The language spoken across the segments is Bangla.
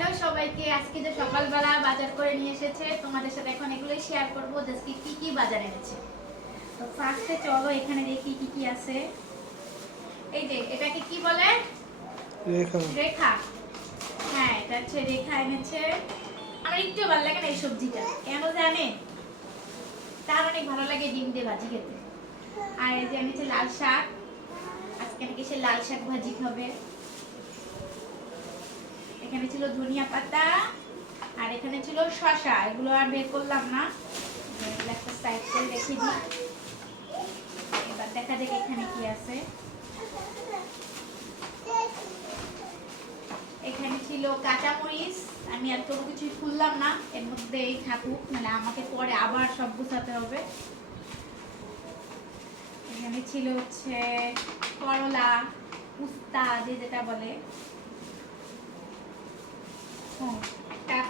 হ্যালো সবাইকে, আজকে যে সকালবেলা বাজার করে নিয়ে এসেছে তোমাদের সাথে এখন এগুলোই শেয়ার করবো যে আজকে কি কি বাজার এনেছে। তো ফার্স্টে চলো এখানে দেখি কি কি আছে। এই যে এটাকে কি বলে? রেখা। রেখা। হ্যাঁ, এটা হচ্ছে রেখা এনেছে। আমার একটু ভালো লাগে না এই সবজিটা, কেন জানে? তার অনেক ভালো লাগে ডিম দিয়ে ভাজি খেতে। আর এই যে এনেছে লাল শাক, আজকে নাকি সে লাল শাক ভাজি খাবে। এখানে ছিল ধনিয়া পাতা, আর এখানে ছিল শসা। এগুলো আর বের করলাম না, এগুলো একটা সাইড করে রেখে দিই। এবার দেখা যাক এখানে কি আছে। এখানে ছিল কাঁচামরিচ, আমি আর কোনো কিছুই খুললাম না, এর মধ্যে এই থাকুক, মানে আমাকে পরে আবার সব গুছাতে হবে। এখানে ছিল হচ্ছে করলা, উস্তা যে যেটা বলে,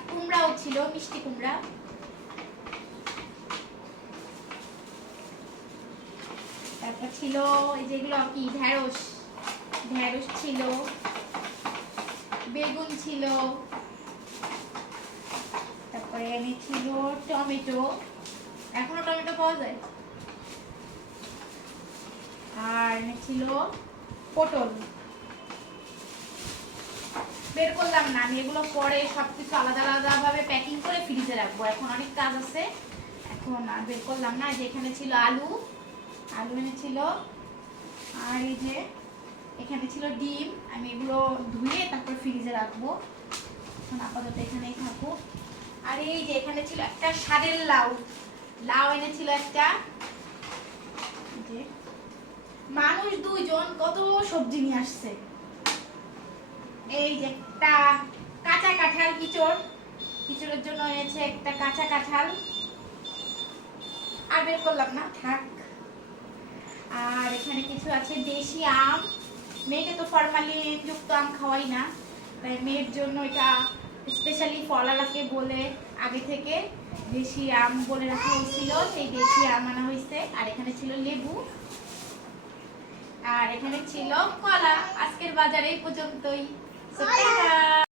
কুমড়াও ছিল, মিষ্টি কুমড়া। তারপর ছিল এই যেগুলো কি ঢেঁড়স, ঢেঁড়স ছিল, বেগুন ছিল, তারপরে এনেছিল টমেটো, এখনো টমেটো পাওয়া যায়, আর এনেছিল পটল। বের করলাম না, আমি এগুলো পরে সবকিছু আলাদা আলাদা ভাবে প্যাকিং করে ফ্রিজে রাখবো, এখন অনেক কাজ আছে, এখন আর বের করলাম না। যে এখানে ছিল আলু, আলু এনেছিল, আর এই যে এখানে ছিল ডিম, আমি এগুলো ধুয়ে তারপর ফ্রিজে রাখবো, এখন আপাতত এখানেই থাকুক। আর এই যে এখানে ছিল একটা স্বাদের লাউ, লাউ এনেছিল একটা। যে মানুষ দুইজন কত সবজি নিয়ে আসছে। এই যে একটা কাঁচা কাঁঠাল, ইঁচড়ের জন্য এনেছে একটা কাঁচা কাঁঠাল, আর বের করলাম না, থাক। আর এখানে কিছু আছে দেশি আম, মেয়েকে তো ফরমালিন যুক্ত আম খাওয়াই না, তাই মেয়ের জন্য এটা স্পেশালি ফলালাকে বলে আগে থেকে দেশি আম বলে রাখা হয়েছিল, সেই দেশি আম আনা হয়েছে। আর এখানে ছিল লেবু, আর এখানে ছিল কলা। আজকের বাজারে এই পর্যন্তই।